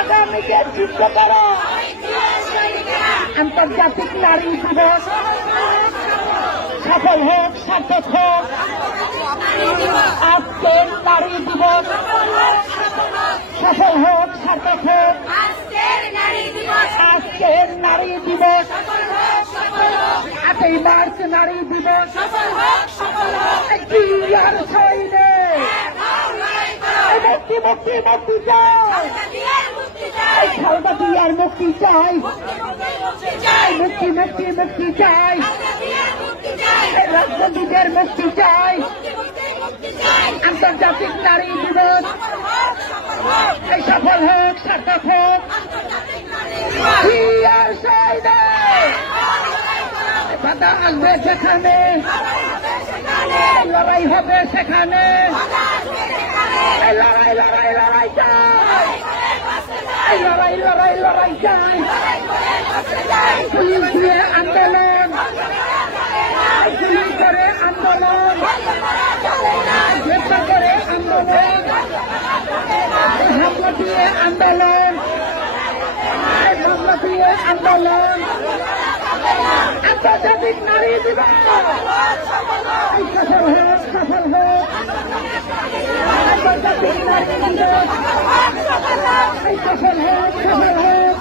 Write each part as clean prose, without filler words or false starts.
আগামীকে যুদ্ধ করো। আন্তর্জাতিক নারী দিবস সফল হোক, সার্থক হোক। আজকের নারী দিবস সফল হোক, সার্থক হোক। আজকের নারী দিবস 8ই মার্চ নারী দিবস মুক্তি মুক্তি মুক্তি চাই, খালেদা জিয়ার মুক্তি চাই, মুক্তি মুক্তি মুক্তি চাই, রাজনীতিদের মুক্তি চাই। আন্তর্জাতিক নারী দিবস সফল হোক, সার্থক হোক। বাধা আসবে যেখানে, লড়াই হবে সেখানে। লড়াই লড়াই লড়াই চাই, লড়াই লড়াই লড়াই চাই। পুলিশ দিয়ে আন্দোলন, পুলিশ করে আন্দোলন, গ্রেপ্তার করে আন্দোলন, হামলা দিয়ে আন্দোলন, মামলা দিয়ে আন্দোলন। আন্তর্জাতিক নারী দিবস সফল হোক, সফল হোক। আন্তর্জাতিক নারী দিবস সফল হোক, সফল হোক।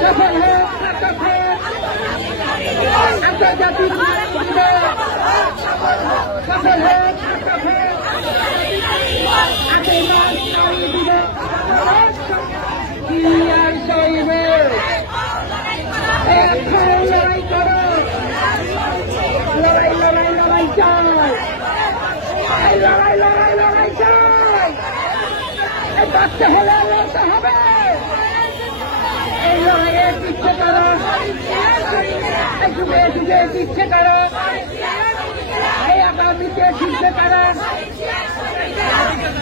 সফল হোক, সার্থক হোক। আন্তর্জাতিক নারী দিবস সফল হোক, সার্থক হোক। 8ই মার্চ নারী দিবস লড়াই করো, লড়াই লড়াই লড়াই চাই, লড়াই লড়াই লড়াই চাই। বাচ্চা হলে লড়তে হবে। এই লড়াইয়ে পিছিয়ে করো, যুগে যুগে পিছিয়ে করো। এই আগামীতে পিছিয়ে করো।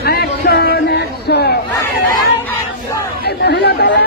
অ্যাকশন অ্যাকশন, এই মহিলা দলের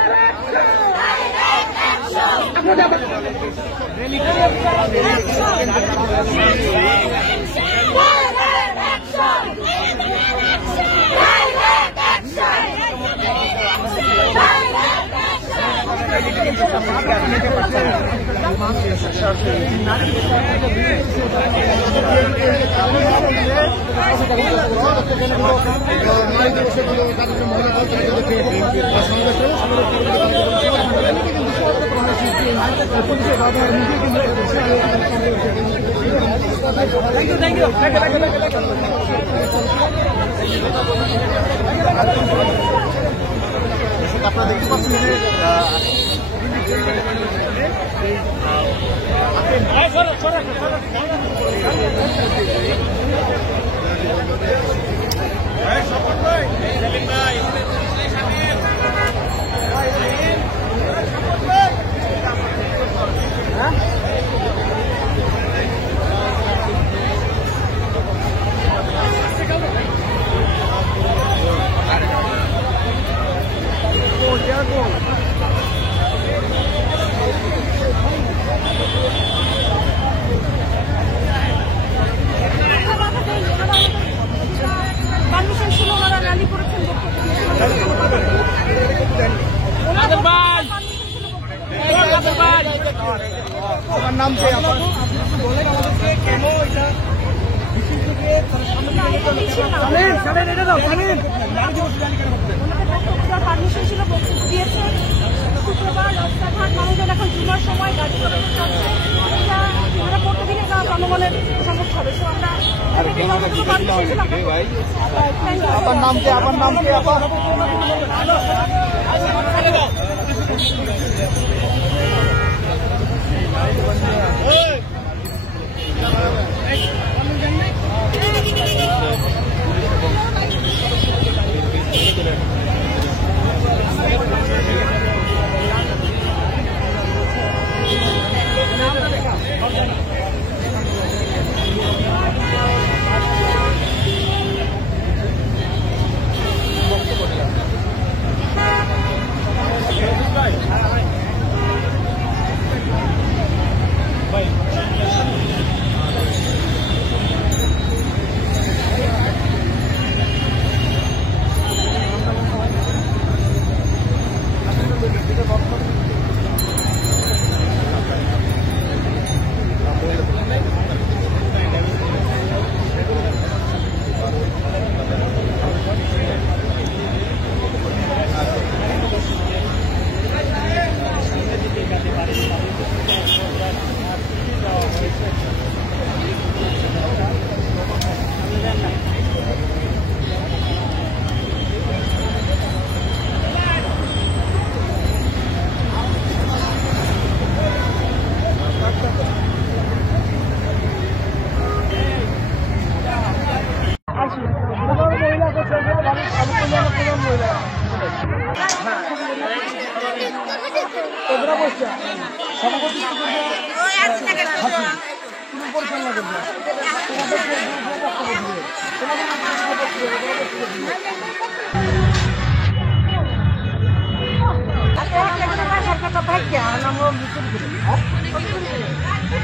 আপনারা দেখতে পাচ্ছেন নাম যে পারমিশন ছিল, বক্তব্য দিয়েছে। শুক্রবার রাস্তাঘাট মানুষজন এখন জুমার সময় গাড়ি চলাচল করছে। এটা করতে দিলে জনগণের সমস্যা হবে। আমরা আপনার নাম কি, আপনার নাম কি? আপনার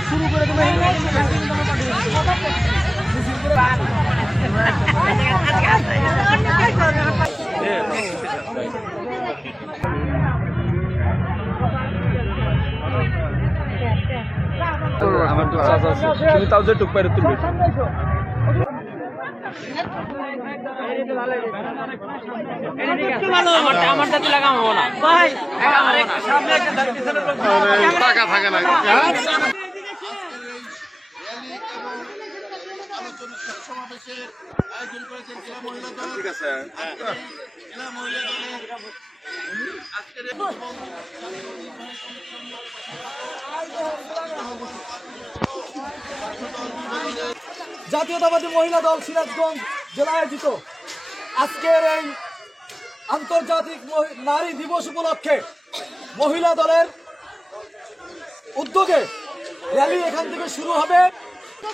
শুরু করে তুমি আমার তো চাষ আছে তুমি তাও যে টুক পারে তুলবে আমারটা তুই লাগাবো না ভাই সামনে একটা টাকা থাকে না সমাবেশের আয়োজন করেছেন জেলা মহিলা দল। ঠিক আছে জেলা মহিলা দলের আজকের জাতীয়তাবাদী মহিলা দল সিরাজগঞ্জ জেলা আয়োজিত আজকের এই আন্তর্জাতিক নারী দিবস উপলক্ষে মহিলা দলের উদ্যোগে র্যালি এখান থেকে শুরু হবে।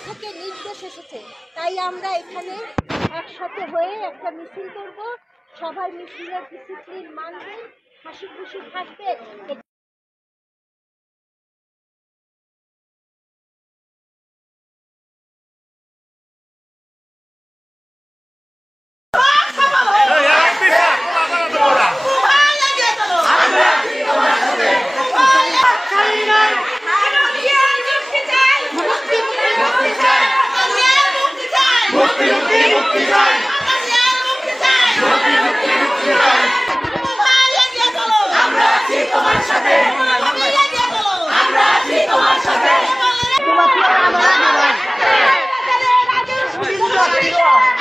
থেকে নির্দেশ এসেছে, তাই আমরা এখানে একসাথে হয়ে একটা মিছিল করব। সবাই মিছিলের ডিসিপ্লিন মানবে, হাসি খুশি থাকবে।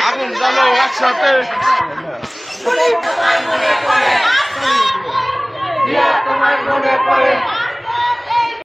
আগুন জ্বালো একসাথে।